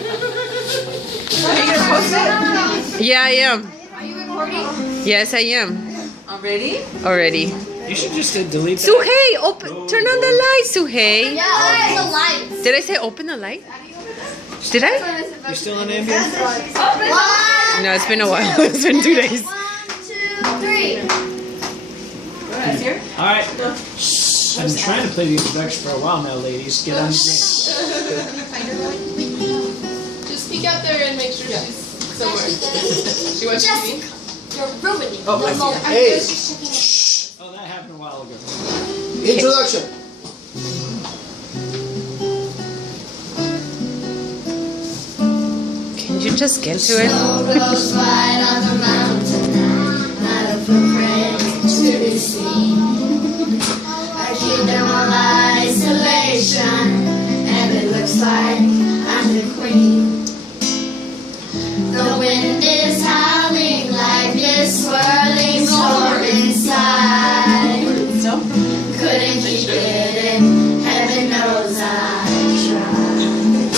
Are you gonna post it? Yeah, I am. Are you recording? Yes, I am. Already? Already. You should just delete that. Suhei, turn on the light, Suhei. Yeah, the lights. Did I say open the light? Did I? You still on Ambien? One, No, it's been a while. It's been 2 days. 1, 2, 3. Here? Alright. I've been trying to play the introduction for a while now, ladies. Get on the game. Just peek out there and make sure she's somewhere. She watches TV? You're ruining Oh, the I see. moment. Hey. Oh, that happened a while ago. Introduction. Can you just get to it? Snow goes right on the mountain, not a footprint to be seen. A kingdom of isolation, and it looks like I'm the queen. The wind is howling like this swirling storm inside. Couldn't keep it in, heaven knows I tried.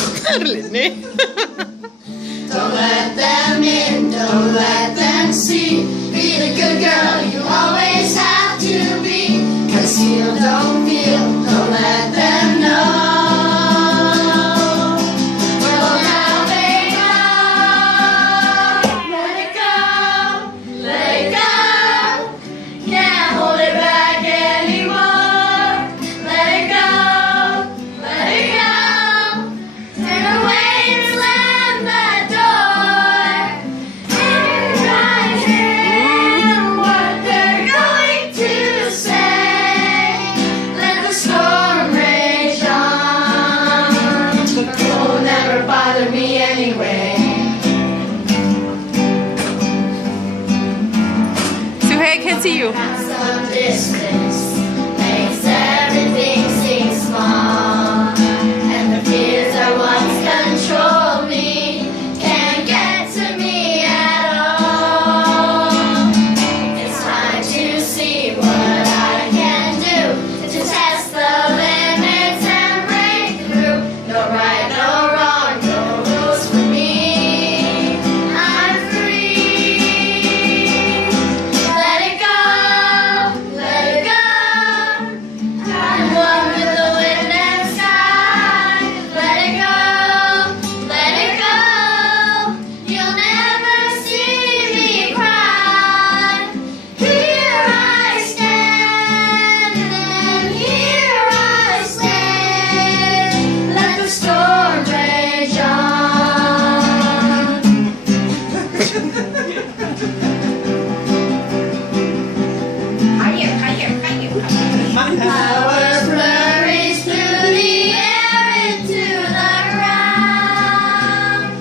Don't let them in, don't let them see. Be the good girl you always have to be. Conceal, don't feel, don't let them know. Well, now they know. Let it go, let it go. Can't hold it back anymore. Let it go, let it go. Turn away and slam that door. Try hear what they're going to say. Let the storm rage on. Oh, never bother me anyway. Suhei, I can't see you. Some distance makes everything seem small, and the fears that once controlled me can't get to me at all. It's time to see what I can do to test the limits and break through. No right, no wrong, no rules for me. I'm free. Let it go, let it go. I'm one with the wind and sky. Let it go, let it go. You'll never see me cry. Here I stand, and here I stay. Let the storm rage on. Power flurries through the air into the ground.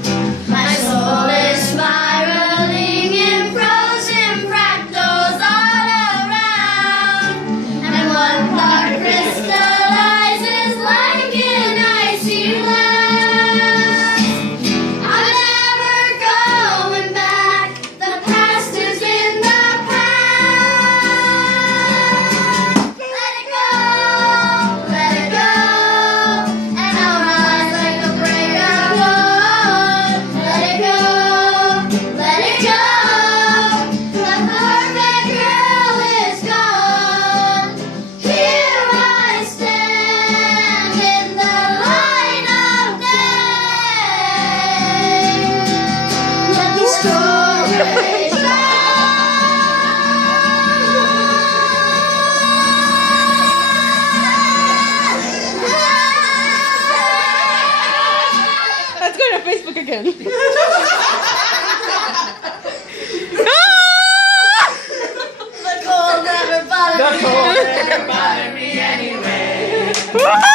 My soul is spiraling in frozen fractals all around. And one part crystallizes like an icy blast. I'm never going back. The past is in the past. Let it go, let it go, and I'll rise like a break of dawn. Let it go, let it go. The perfect girl is gone. Here I stand in the light of day. Let the storm rage Let's go to Facebook again. The cold never bothered me. Never bother me anyway. Ah!